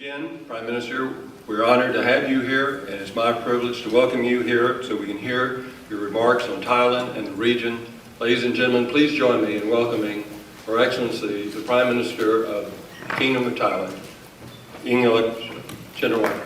Again, Prime Minister, we're honored to have you here, and it's my privilege to welcome you here so we can hear your remarks on Thailand and the region. Ladies and gentlemen, please join me in welcoming Her Excellency, the Prime Minister of the Kingdom of Thailand, Yingluck, Shinawatra.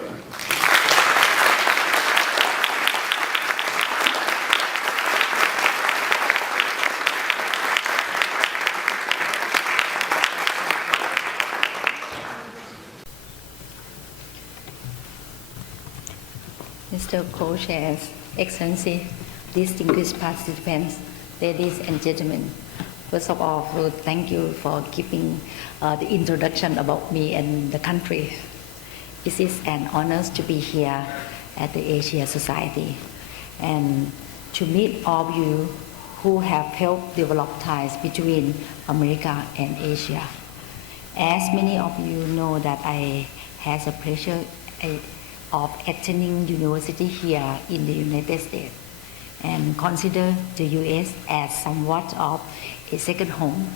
Mr. Co-Chairs, Excellency, distinguished participants, ladies and gentlemen. First of all, thank you for giving the introduction about me and the country. It is an honor to be here at the Asia Society and to meet all of you who have helped develop ties between America and Asia. As many of you know that I had the pleasure of attending university here in the United States and consider the U.S. as somewhat of a second home.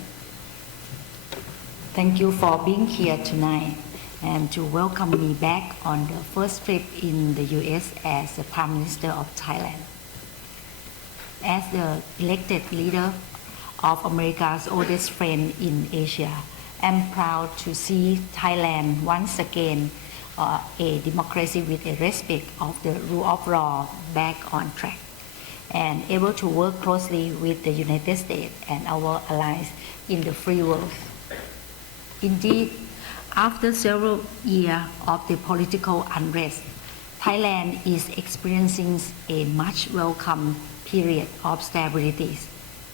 Thank you for being here tonight and to welcome me back on the first trip in the U.S. as the Prime Minister of Thailand. As the elected leader of America's oldest friend in Asia, I'm proud to see Thailand once again a democracy with a respect of the rule of law back on track and able to work closely with the United States and our allies in the free world. Indeed, after several years of the political unrest, Thailand is experiencing a much welcome period of stability.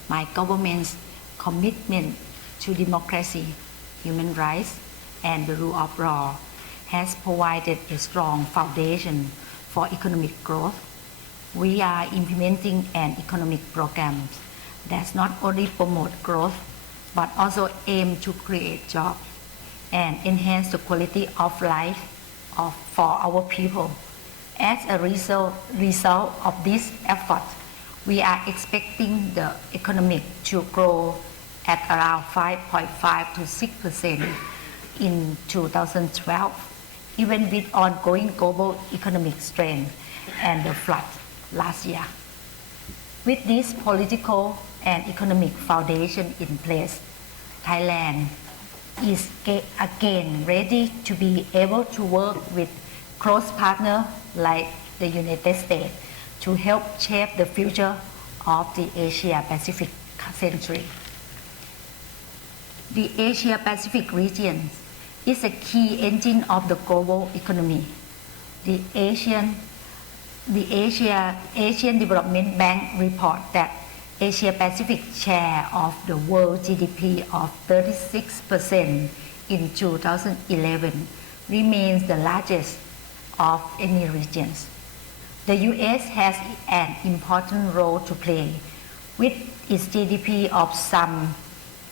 My government's commitment to democracy, human rights, and the rule of law has provided a strong foundation for economic growth. We are implementing an economic program that not only promote growth, but also aim to create jobs and enhance the quality of life for our people. As a result of this effort, we are expecting the economy to grow at around 5.5 to 6% in 2012. Even with ongoing global economic strain and the flood last year. With this political and economic foundation in place, Thailand is again ready to be able to work with close partners like the United States to help shape the future of the Asia-Pacific century. The Asia-Pacific region is a key engine of the global economy. The Asian Development Bank report that Asia-Pacific share of the world GDP of 36% in 2011 remains the largest of any regions. The U.S. has an important role to play with its GDP of some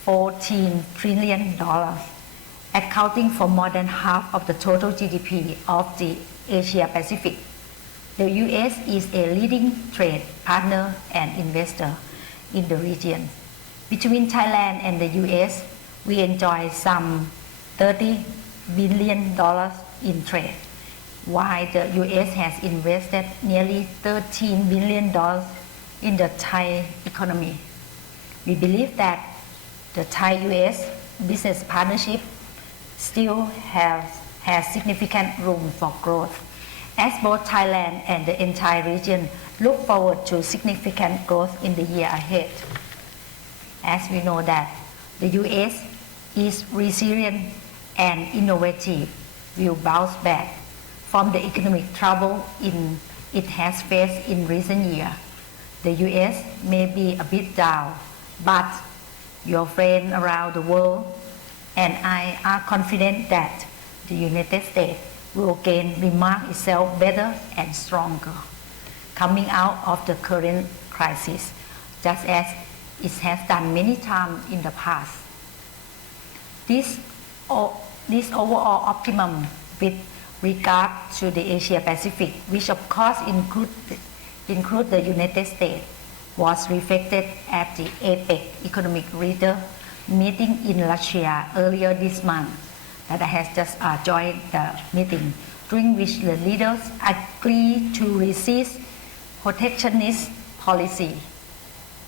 $14 trillion, accounting for more than half of the total GDP of the Asia Pacific. The U.S. is a leading trade partner and investor in the region. Between Thailand and the U.S., we enjoy some $30 billion in trade, while the U.S. has invested nearly $13 billion in the Thai economy. We believe that the Thai-U.S. business partnership still has significant room for growth, as both Thailand and the entire region look forward to significant growth in the year ahead. As we know that the U.S. is resilient and innovative, will bounce back from the economic trouble it has faced in recent years. The U.S. may be a bit down, but your friends around the world and I are confident that the United States will again remark itself better and stronger, coming out of the current crisis, just as it has done many times in the past. This overall optimism with regard to the Asia Pacific, which of course include the United States, was reflected at the APEC economic leader meeting in Russia earlier this month. that has just joined the meeting, during which the leaders agree to resist protectionist policy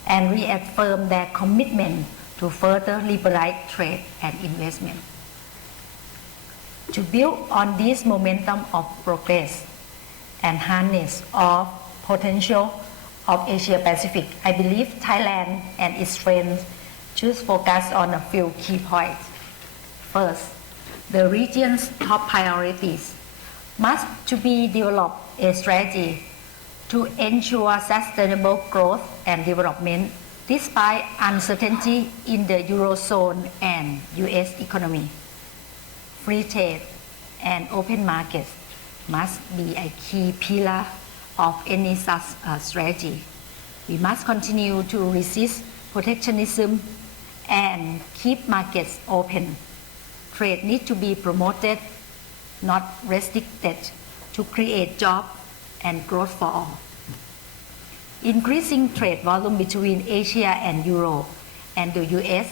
and reaffirm their commitment to further liberalize trade and investment. To build on this momentum of progress and harness of potential of Asia Pacific, I believe Thailand and its friends should focus on a few key points. First, the region's top priorities must to be develop a strategy to ensure sustainable growth and development despite uncertainty in the Eurozone and US economy. Free trade and open markets must be a key pillar of any such strategy. We must continue to resist protectionism and keep markets open. Trade needs to be promoted, not restricted, to create jobs and growth for all. Increasing trade volume between Asia and Europe and the US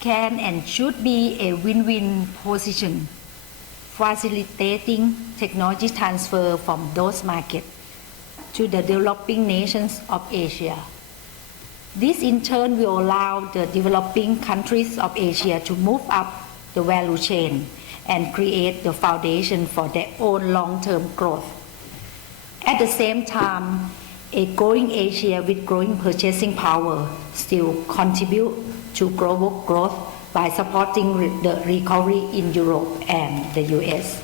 can and should be a win-win position, facilitating technology transfer from those markets to the developing nations of Asia. This in turn will allow the developing countries of Asia to move up the value chain and create the foundation for their own long-term growth. At the same time, a growing Asia with growing purchasing power still contribute to global growth by supporting the recovery in Europe and the US.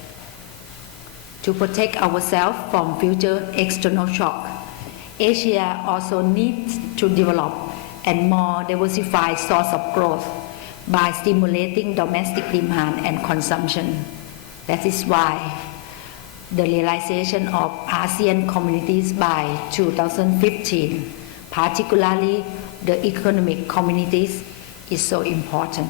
To protect ourselves from future external shock, Asia also needs to develop a more diversified source of growth by stimulating domestic demand and consumption. That is why the realization of ASEAN communities by 2015, particularly the economic communities, is so important.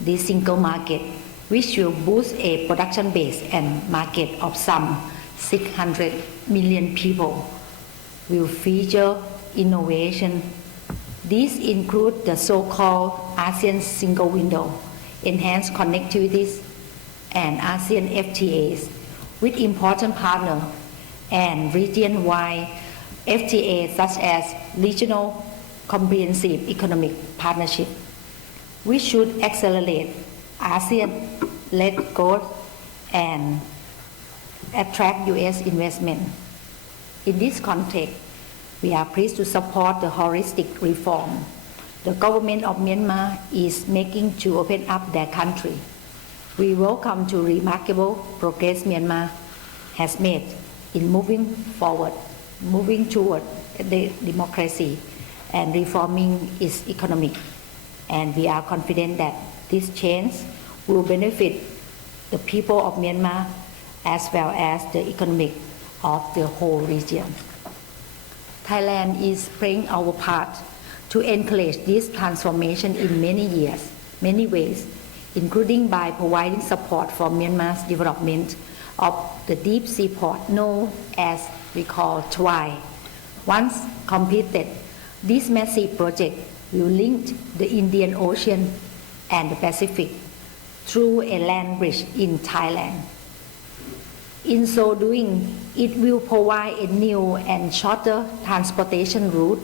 This single market, which will boost a production base and market of some 600 million people, will feature innovation. These include the so-called ASEAN single window, enhanced connectivities, and ASEAN FTAs with important partners and region-wide FTAs such as Regional Comprehensive Economic Partnership, which should accelerate ASEAN-led growth and attract US investment. In this context, we are pleased to support the holistic reform the government of Myanmar is making to open up their country. We welcome the remarkable progress Myanmar has made in moving toward the democracy and reforming its economy. And we are confident that this change will benefit the people of Myanmar as well as the economic of the whole region. Thailand is playing our part to encourage this transformation in many ways, including by providing support for Myanmar's development of the deep sea port known as we call TWAI. Once completed, this massive project will link the Indian Ocean and the Pacific through a land bridge in Thailand. In so doing, it will provide a new and shorter transportation route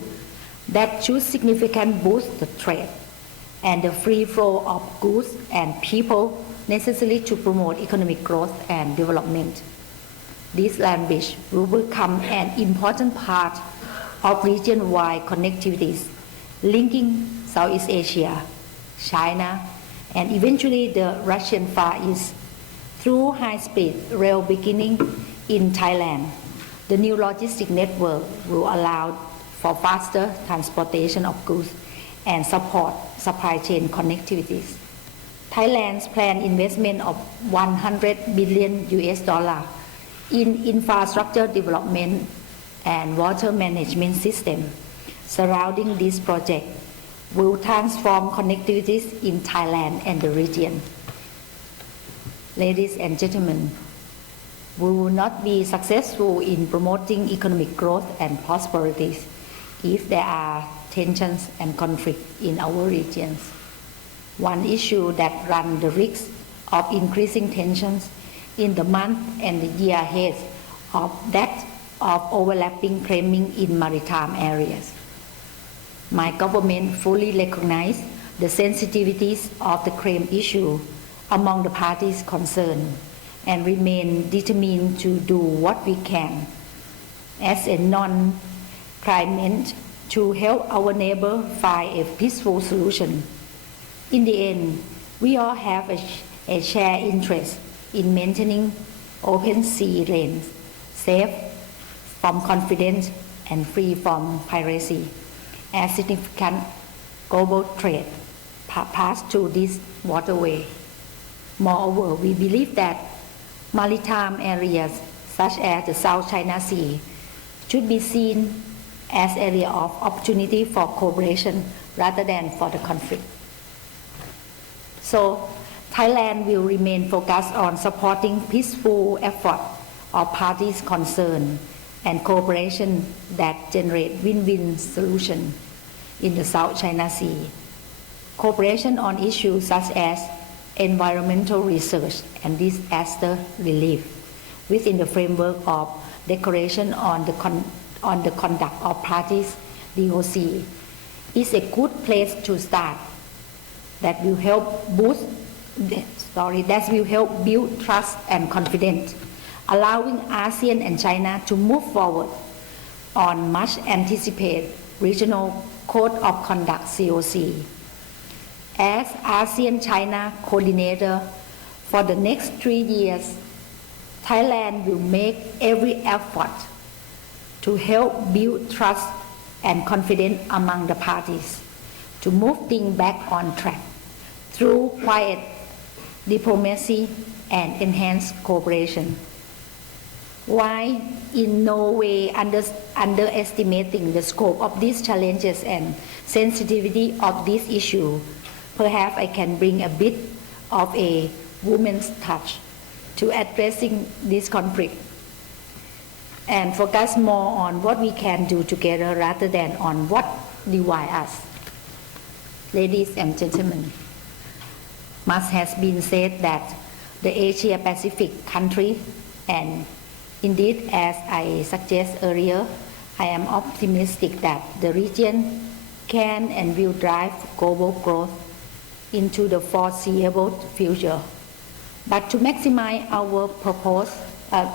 that should significantly boost the trade and the free flow of goods and people necessary to promote economic growth and development. This land bridge will become an important part of region-wide connectivities linking Southeast Asia, China, and eventually the Russian Far East through high-speed rail beginning in Thailand. The new logistic network will allow for faster transportation of goods and support supply chain connectivities. Thailand's planned investment of $100 billion in infrastructure development and water management system surrounding this project will transform connectivities in Thailand and the region. Ladies and gentlemen, we will not be successful in promoting economic growth and prosperity if there are tensions and conflict in our regions. One issue that runs the risk of increasing tensions in the month and the year ahead of that of overlapping claiming in maritime areas. My government fully recognizes the sensitivities of the claim issue among the parties concerned and remain determined to do what we can as a non-claimant to help our neighbor find a peaceful solution. In the end, we all have a shared interest in maintaining open sea lanes, safe from confidence and free from piracy, as significant global trade pass through this waterway. Moreover, we believe that maritime areas such as the South China Sea should be seen as area of opportunity for cooperation rather than for the conflict. So, Thailand will remain focused on supporting peaceful effort of parties concerned and cooperation that generate win-win solution in the South China Sea. Cooperation on issues such as environmental research and disaster relief within the framework of Declaration on the Conduct of Parties (DOC) is a good place to start. That will help build trust and confidence, allowing ASEAN and China to move forward on much anticipated regional Code of Conduct (COC). As ASEAN-China coordinator for the next 3 years, Thailand will make every effort to help build trust and confidence among the parties to move things back on track through quiet diplomacy and enhanced cooperation. While in no way underestimating the scope of these challenges and sensitivity of this issue, perhaps I can bring a bit of a woman's touch to addressing this conflict and focus more on what we can do together rather than on what divides us. Ladies and gentlemen, much has been said that the Asia Pacific country, and indeed as I suggested earlier, I am optimistic that the region can and will drive global growth into the foreseeable future. But to maximize our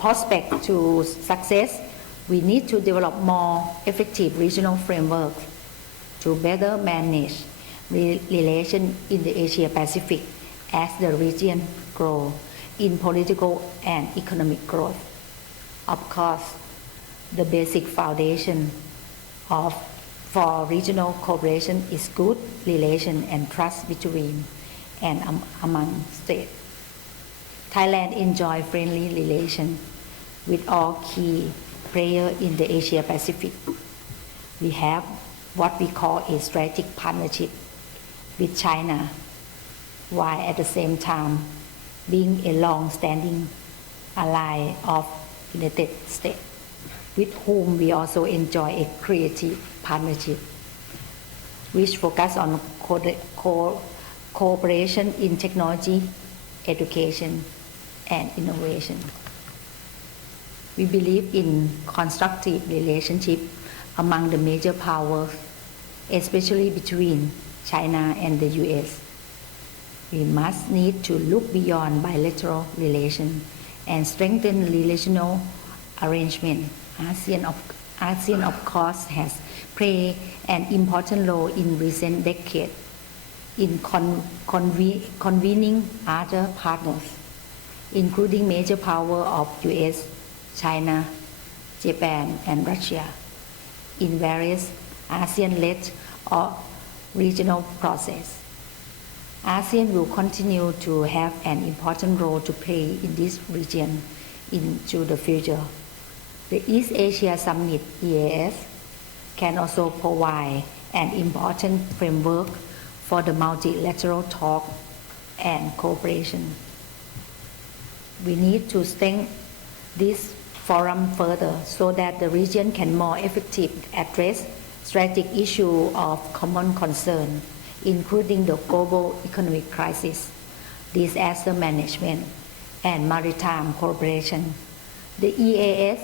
prospect to success, we need to develop more effective regional frameworks to better manage relations in the Asia Pacific as the region grows in political and economic growth. Of course, the basic foundation for regional cooperation is good relation and trust between and among states. Thailand enjoys friendly relations with all key players in the Asia Pacific. We have what we call a strategic partnership with China, while at the same time being a long-standing ally of the United States, with whom we also enjoy a creative partnership, which focus on cooperation in technology, education, and innovation. We believe in constructive relationship among the major powers, especially between China and the US. We must need to look beyond bilateral relations and strengthen relational arrangement. ASEAN of course has played an important role in recent decades in convening other partners, including major powers of US, China, Japan, and Russia, in various ASEAN-led or regional process. ASEAN will continue to have an important role to play in this region into the future. The East Asia Summit, EAS, can also provide an important framework for the multilateral talk and cooperation. We need to strengthen this forum further so that the region can more effectively address strategic issues of common concern, including the global economic crisis, disaster management, and maritime cooperation. The EAS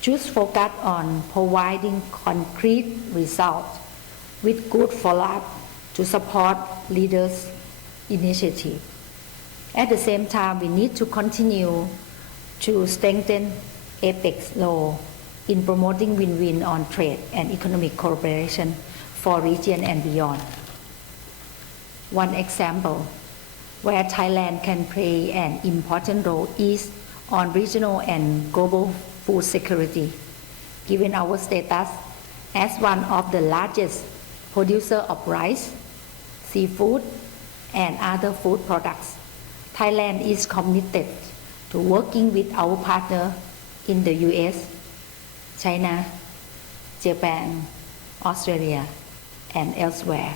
should focus on providing concrete results with good follow-up to support leaders' initiative. At the same time, we need to continue to strengthen APEC's role in promoting win-win on trade and economic cooperation for region and beyond. One example where Thailand can play an important role is on regional and global food security. Given our status as one of the largest producer of rice, seafood, and other food products, Thailand is committed to working with our partner in the US, China, Japan, Australia, and elsewhere,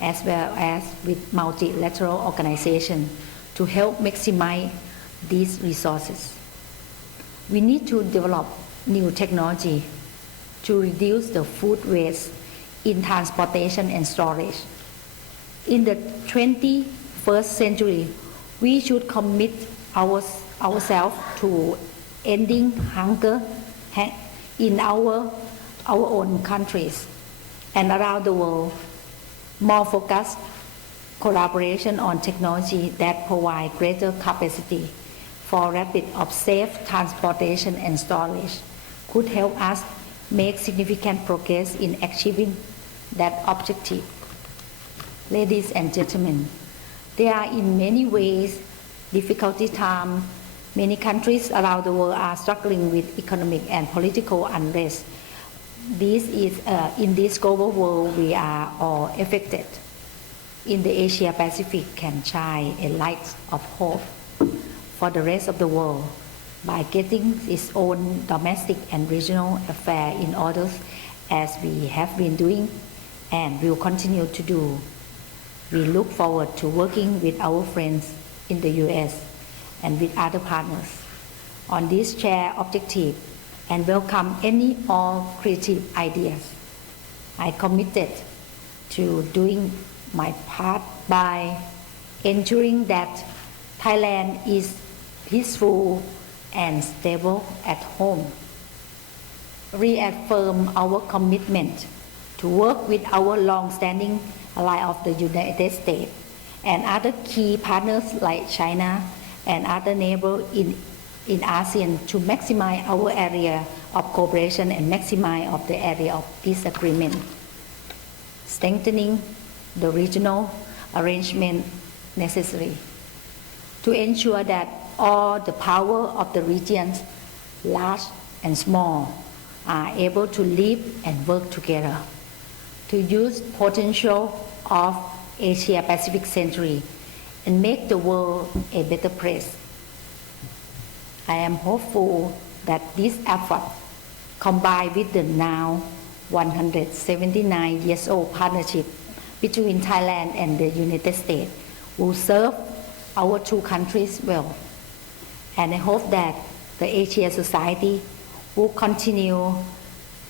as well as with multilateral organizations to help maximize these resources. We need to develop new technology to reduce the food waste in transportation and storage. In the 21st century, we should commit ourselves to ending hunger in our own countries and around the world. More focused collaboration on technology that provide greater capacity for rapid of safe transportation and storage could help us make significant progress in achieving that objective. Ladies and gentlemen, there are in many ways difficulty times. Many countries around the world are struggling with economic and political unrest. In this global world, we are all affected. In the Asia Pacific can shine a light of hope for the rest of the world by getting its own domestic and regional affairs in order, as we have been doing and will continue to do. We look forward to working with our friends in the US and with other partners on this shared objective and welcome any all creative ideas. I committed to doing my part by ensuring that Thailand is peaceful and stable at home. Reaffirm our commitment to work with our long-standing ally of the United States and other key partners like China and other neighbors in ASEAN to maximize our area of cooperation and maximize of the area of peace agreement, strengthening the regional arrangement necessary to ensure that all the power of the regions, large and small, are able to live and work together to use potential of Asia Pacific century and make the world a better place. I am hopeful that this effort, combined with the now 179 years old partnership between Thailand and the United States, will serve our two countries well. And I hope that the Asia Society will continue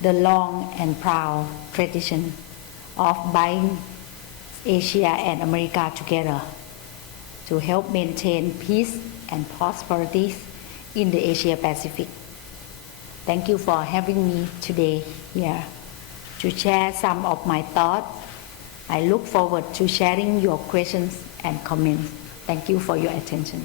the long and proud tradition of binding Asia and America together to help maintain peace and prosperity in the Asia Pacific. Thank you for having me today here to share some of my thoughts. I look forward to sharing your questions and comments. Thank you for your attention.